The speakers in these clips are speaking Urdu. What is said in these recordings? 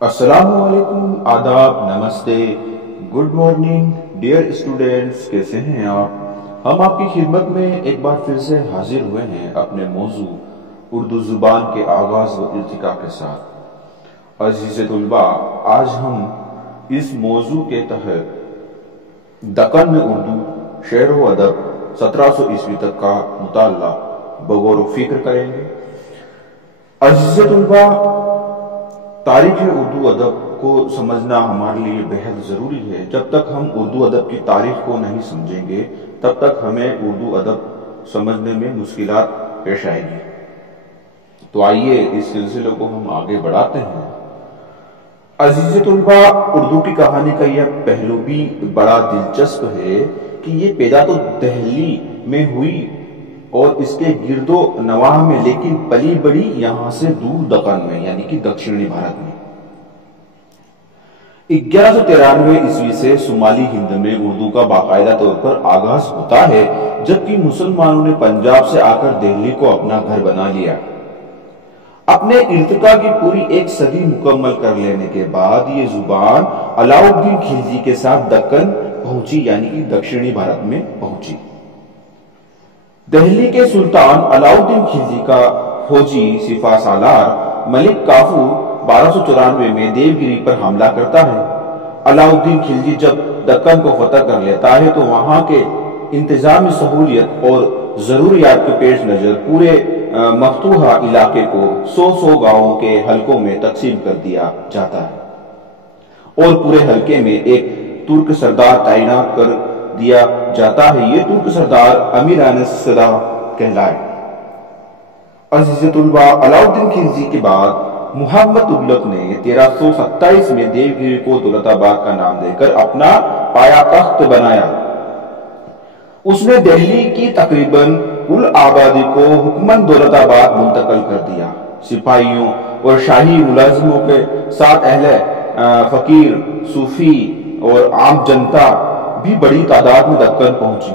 السلام علیکم، آداب، نمستے، گڈ مارننگ ڈیئر اسٹوڈنٹس، کیسے ہیں آپ؟ ہم آپ کی خدمت میں ایک بار پھر سے حاضر ہوئے ہیں اپنے موضوع اردو زبان کے آغاز و ارتقاء کے ساتھ۔ عزیز طلباء، آج ہم اس موضوع کے تحت دکن میں اردو شعر و ادب 1700 عیسوی تک کا مطالعہ بغور و فکر کریں گے۔ عزیز طلباء، تاریخ اردو ادب کو سمجھنا ہمارے لیے بہت ضروری ہے۔ جب تک ہم اردو ادب کی تاریخ کو نہیں سمجھیں گے تب تک ہمیں اردو ادب سمجھنے میں مشکلات پیش آئے گی۔ تو آئیے اس سلسلے کو ہم آگے بڑھاتے ہیں۔ عزیز طلباء، اردو کی کہانی کا یہ پہلو بھی بڑا دلچسپ ہے کہ یہ پیدا تو دہلی میں ہوئی اور اس کے گرد و نواح میں، لیکن پلی بڑی یہاں سے دور دکن میں، یعنی کہ دکشنی بھارت میں۔ 1193 عیسوی سے شمالی ہند میں اردو کا باقاعدہ طور پر آغاز ہوتا ہے، جبکہ مسلمانوں نے پنجاب سے آ کر دہلی کو اپنا گھر بنا لیا۔ اپنے ارتقاء کی پوری ایک صدی مکمل کر لینے کے بعد یہ زبان علاؤ الدین خلجی کے ساتھ دکن پہنچی، یعنی کہ دکشنی بھارت میں پہنچی۔ دہلی کے سلطان علاؤ الدین خلجی کا فوجی سپہ سالار ملک کافور 1294 میں دیو گری پر حملہ کرتا ہے۔ علاؤ الدین خلجی جب دکن کو فتح کر لیتا ہے تو وہاں کے انتظامی سہولیت اور ضروریات کے پیش نظر پورے مفتوحہ علاقے کو 100 گاؤں کے حلقوں میں تقسیم کر دیا جاتا ہے اور پورے حلقے میں ایک ترک سردار تعینات کر دیا جاتا ہے۔ یہ ترک سردار امیران صدا کہلائے۔ عزیز طلباء، علاؤ الدین خلجی کے بعد محمد تغلق نے 1327 میں دیو گری کو دولت آباد کا نام دے کر اپنا پایا تخت بنایا۔ اس نے دہلی کی تقریباً کل آبادی کو حکمن دولت آباد منتقل کر دیا۔ سپاہیوں اور شاہی ملازموں کے ساتھ اہل فقیر، صوفی اور عام جنتا بھی بڑی تعداد میں دکن پہنچی۔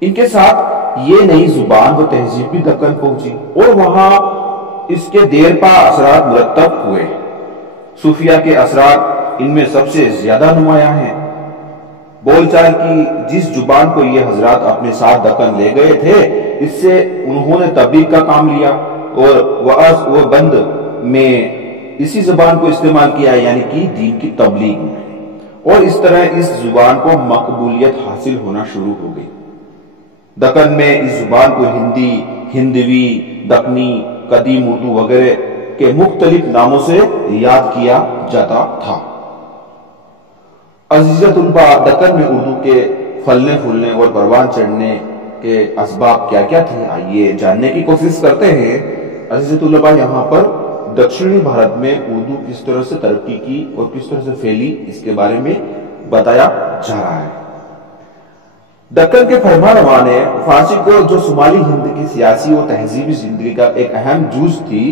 ان کے ساتھ یہ نئی زبان و تہذیب بھی دکن پہنچی اور وہاں اس کے دیر پا اثرات مرتب ہوئے۔ صوفیہ کے اثرات ان میں سب سے زیادہ نمایاں ہیں۔ بول چال کی جس زبان کو یہ حضرات اپنے ساتھ دکن لے گئے تھے، اس سے انہوں نے تبلیغ کا کام لیا اور وعظ و بند میں اسی زبان کو استعمال کیا، یعنی کہ دین کی تبلیغ میں، اور اس طرح اس زبان کو مقبولیت حاصل ہونا شروع ہو گئی۔ دکن میں اس زبان کو ہندی، ہندوی، دکنی، قدیم اردو وغیرہ کے مختلف ناموں سے یاد کیا جاتا تھا۔ عزیز طلباء، دکن میں اردو کے پھلنے پھولنے اور پروان چڑھنے کے اسباب کیا کیا تھے، آئیے جاننے کی کوشش کرتے ہیں۔ عزیز طلباء، یہاں پر دکشنی بھارت میں اردو کس طرح سے ترقی کی اور کس طرح سے پھیلی، اس کے بارے میں بتایا جا رہا ہے۔ دکن کے فرمان روا نے فارسی کو، جو شمالی ہند کی سیاسی اور تہذیبی زندگی کا ایک اہم جز تھی،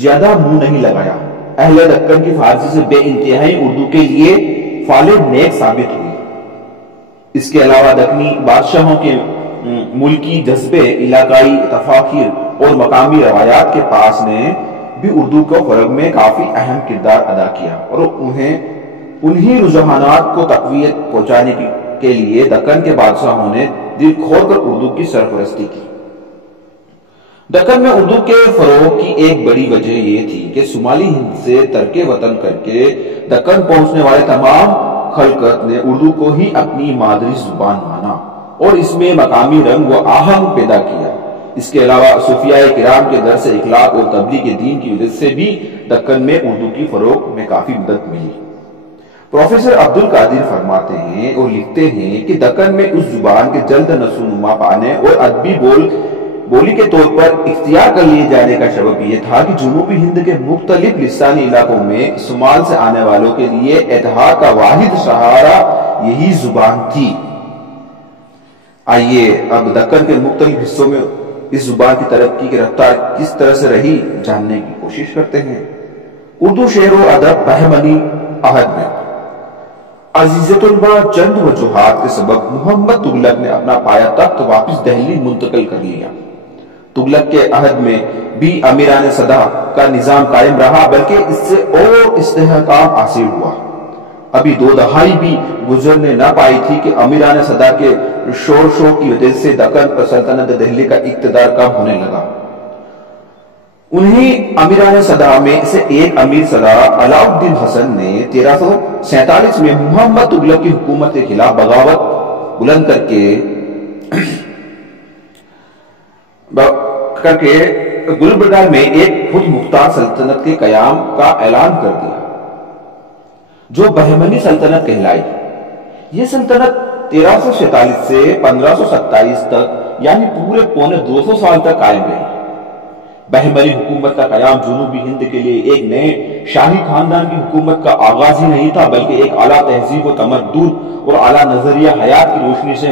زیادہ منہ نہیں لگایا۔ اہل دکن کی فارسی سے بے انتہائی اردو کے لیے فال نیک ثابت ہوئی۔ اس کے علاوہ دکنی بادشاہوں کے ملکی جذبے، علاقائی تفاخر اور مقامی روایات کے پاس نے بھی اردو کو فروغ میں کافی اہم کردار ادا کیا اور انہی رجحانات کو تقویت پہنچانے کے لیے دکن کے بادشاہوں نے دل کھول کر اردو کی سرپرستی کی۔ دکن میں اردو کے فروغ کی ایک بڑی وجہ یہ تھی کہ شمالی ہند سے ترک وطن کر کے دکن پہنچنے والے تمام خلقت نے اردو کو ہی اپنی مادری زبان مانا اور اس میں مقامی رنگ و آہنگ پیدا کیا۔ اس کے علاوہ صوفیاء کرام کے درس اخلاق اور تبلیغ دین کی وجہ سے بھی دکن میں اردو کی فروغ میں کافی مدد ملی۔ پروفیسر عبد القادر فرماتے ہیں اور لکھتے ہیں کہ دکن میں اس زبان کے جلد نشو نما پانے اور ادبی بولی کے طور پر اختیار کر لیے جانے کا سبب یہ تھا کہ جنوبی ہند کے مختلف لسانی علاقوں میں شمال سے آنے والوں کے لیے اتحاد کا واحد سہارا یہی زبان تھی۔ آئیے اب دکن کے مختلف حصوں میں اس زبان کی ترقی کی رفتار کس طرح سے رہی جاننے کی کوشش کرتے ہیں۔ اردو شعر و ادب بہمنی عہد میں عزیز طلبہ چند وجوہات کے سبب محمد تغلق نے اپنا پایا تخت واپس دہلی منتقل کر لیا۔ تغلق کے عہد میں بھی امیران صدا کا نظام قائم رہا، بلکہ اس سے اور استحکام حاصل ہوا۔ ابھی 2 دہائی بھی گزرنے نہ پائی تھی کہ امیران صدا کے شور کی وجہ سے دکن پر سلطنت دہلی کا اقتدار کم ہونے لگا۔ انہی امیران صدا میں سے ایک امیر صدا علاء الدین حسن نے 1347 میں محمد تغلق کی حکومت کے خلاف بغاوت بلند کر کے گلبرگہ میں ایک خود مختار سلطنت کے قیام کا اعلان کر دیا، جو بہمنی سلطنت کہلائی۔ یہ سلطنت 1347 سے 1527 تک یعنی پورے پونے 200 سال تک قائم رہی۔ بہمنی حکومت کا قیام جنوبی ہند کے لیے ایک نئے شاہی خاندان کی حکومت کا آغاز ہی نہیں تھا، بلکہ ایک اعلیٰ تہذیب و تمدن اور اعلیٰ نظریہ حیات کی روشنی سے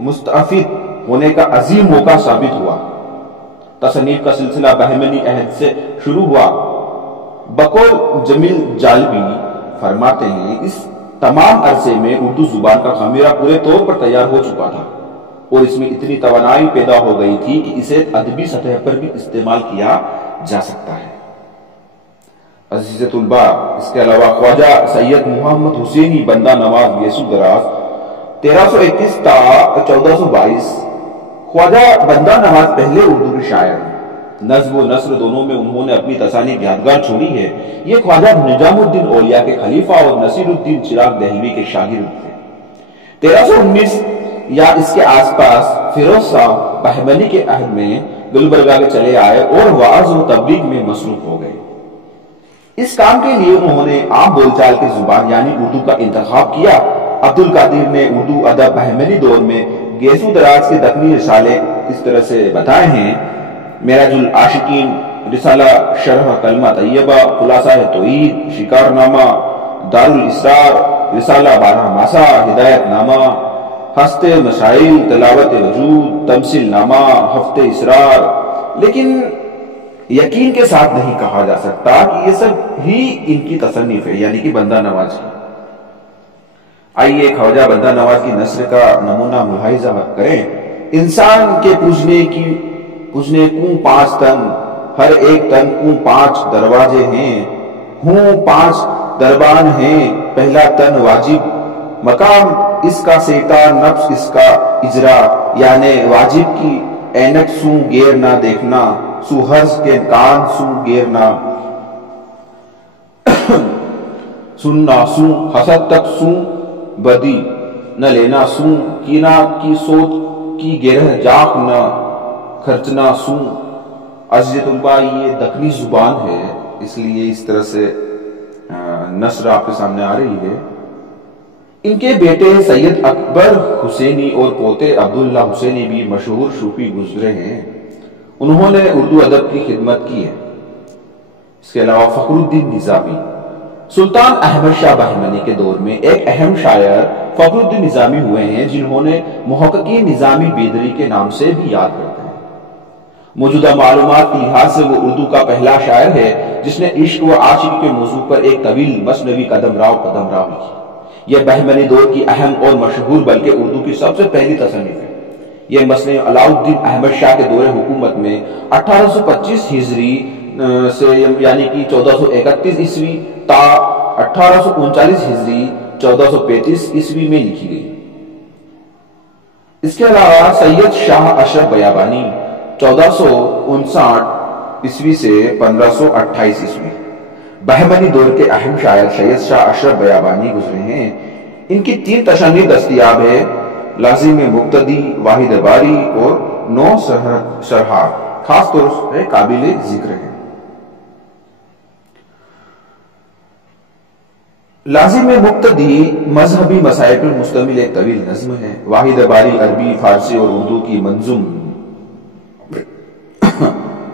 مستفید ہونے کا عظیم موقع ثابت ہوا۔ تصنیف کا سلسلہ بہمنی عہد سے شروع ہوا۔ بقول جمیل جالبی فرماتے ہیں، اس تمام عرصے میں اردو زبان کا خمیرہ پورے طور پر تیار ہو چکا تھا اور اس میں اتنی توانائی پیدا ہو گئی تھی کہ اسے ادبی سطح پر بھی استعمال کیا جا سکتا ہے۔ عزیز طلبہ، اس کے علاوہ خواجہ سید محمد حسینی بندہ نواز گیسو دراز 1331 تا 1422 خواجہ بندہ نواز پہلے اردو کے شاعر ہیں۔ نظم و نثر دونوں میں انہوں نے اپنی تصانیف یادگار چھوڑی ہے۔ یہ خواجہ نظام الدین اولیاء کے خلیفہ اور نصیر الدین چراغ دہلوی کے شاگرد تھے۔ 1319 یا اس کے آس پاس فیروز شاہ بہمنی کے عہد میں گلبرگہ کے چلے آئے اور وعظ و تبلیغ میں مصروف ہو گئے۔ اس کام کے لیے انہوں نے عام بول چال کی زبان یعنی اردو کا انتخاب کیا۔ عبد القادر نے اردو ادب بہمنی دور میں گیسو دراز کے دکنی رسالے اس طرح سے بتائے ہیں: معراج العاشقین، رسالہ شرح کلمہ طیبہ، خلاصہ توحید، شکار نامہ، دار الاسرار، رسالہ 12 ماسہ، ہدایت نامہ، ہست مسائل، تلاوت وجود، تمثیل نامہ، ہفت اسرار۔ لیکن یقین کے ساتھ نہیں کہا جا سکتا کہ یہ سب ہی ان کی تصنیف ہے، یعنی کہ بندہ نواز کی۔ آئیے خواجہ بندہ نواز کی نثر کا نمونہ ملاحظہ کریں: انسان کے پوجنے کو 5 تن، ہر ایک تن کو 5 دروازے ہیں، ہوں 5 دربان ہیں، پہلا تن واجب، مقام اس کا سیتا، نفس اس کا اجرا، یعنی واجب کی اینک سو گیر نہ دیکھنا، سو حرز کے کان سو گیر نہ سننا، سو حسد تک سو بدی نہ لینا، سو کینا کی سوت کی گرہ جاک نہ خرچنا، سو۔ عزیز طلبہ، یہ دکنی زبان ہے، اس لیے اس طرح سے نثر آپ کے سامنے آ رہی ہے۔ ان کے بیٹے سید اکبر حسینی اور پوتے عبداللہ حسینی بھی مشہور صوفی گزرے ہیں۔ انہوں نے اردو ادب کی خدمت کی ہے۔ اس کے علاوہ فخر الدین نظامی، سلطان احمد شاہ بہمنی کے دور میں ایک اہم شاعر فخر الدین نظامی ہوئے ہیں، جنہوں نے محققین نظامی بیدری کے نام سے بھی یاد کرتے ہیں۔ موجودہ معلومات کی لحاظ سے وہ اردو کا پہلا شاعر ہے جس نے عشق و عاشقی کے موضوع پر ایک طویل مثنوی قدم راو لکھی۔ یہ بہمنی دور کی اہم اور مشہور بلکہ اردو کی سب سے پہلی تصنیف ہے۔ یہ مثنوی علاء الدین احمد شاہ کے دور حکومت میں 1825 ہجری سے یعنی کہ 1431 عیسوی تا 1839 ہجری 1435 عیسوی میں لکھی گئی۔ اس کے علاوہ سید شاہ اشرف بیابانی 1459 عیسوی سے 1528 عیسوی، بہمنی دور کے اہم شاعر سید شاہ اشرف بیابانی گزرے ہیں۔ ان کی 3 تصانیف دستیاب ہے: لازم مقتدی، واحد باری اور 9 سرہار، خاص طور سے قابل ذکر ہے۔ لازم مقتدی مذہبی مسائل پر مشتمل ایک طویل نظم ہے۔ واحد باری عربی، فارسی اور اردو کی منظوم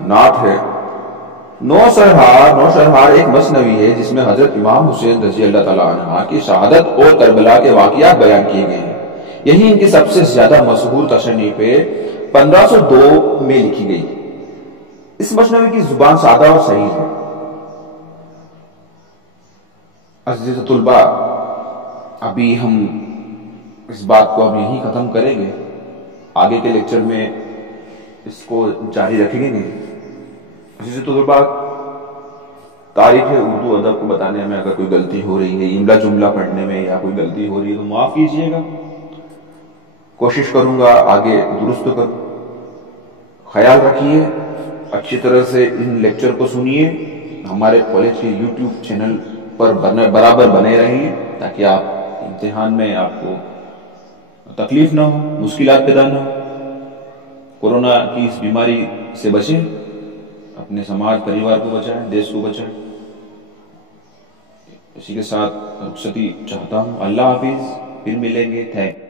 نعت ہے۔ 9 سرہار ایک مثنوی ہے جس میں حضرت امام حسین رضی اللہ تعالیٰ عنہ کی شہادت اور کربلا کے واقعات بیان کیے گئے ہیں۔ یہی ان کی سب سے زیادہ مشہور تصنیف 1502 میں لکھی گئی۔ اس مصنوی کی زبان سادہ اور صحیح ہے۔ عزیز طلباء، ابھی ہم اس بات کو اب یہیں ختم کریں گے، آگے کے لیکچر میں اس کو جاری رکھیں گے نہیں۔ عزیز طلباء، تاریخ اردو ادب کو بتانے میں اگر کوئی غلطی ہو رہی ہے، املا جملہ پڑھنے میں یا کوئی غلطی ہو رہی ہے تو معاف کیجیے گا، کوشش کروں گا آگے درست کروں۔ خیال رکھیے، اچھی طرح سے ان لیکچر کو سنیے، ہمارے کالج کے یوٹیوب چینل پر برابر بنے رہیے تاکہ آپ امتحان میں آپ کو تکلیف نہ ہو، مشکلات پیدا نہ ہو۔ کورونا کی اس بیماری سے بچیں، اپنے سماج پریوار کو بچائیں، دیش کو بچائیں۔ اسی کے ساتھ رخصتی چاہتا ہوں۔ اللہ حافظ، پھر ملیں گے۔ تھینک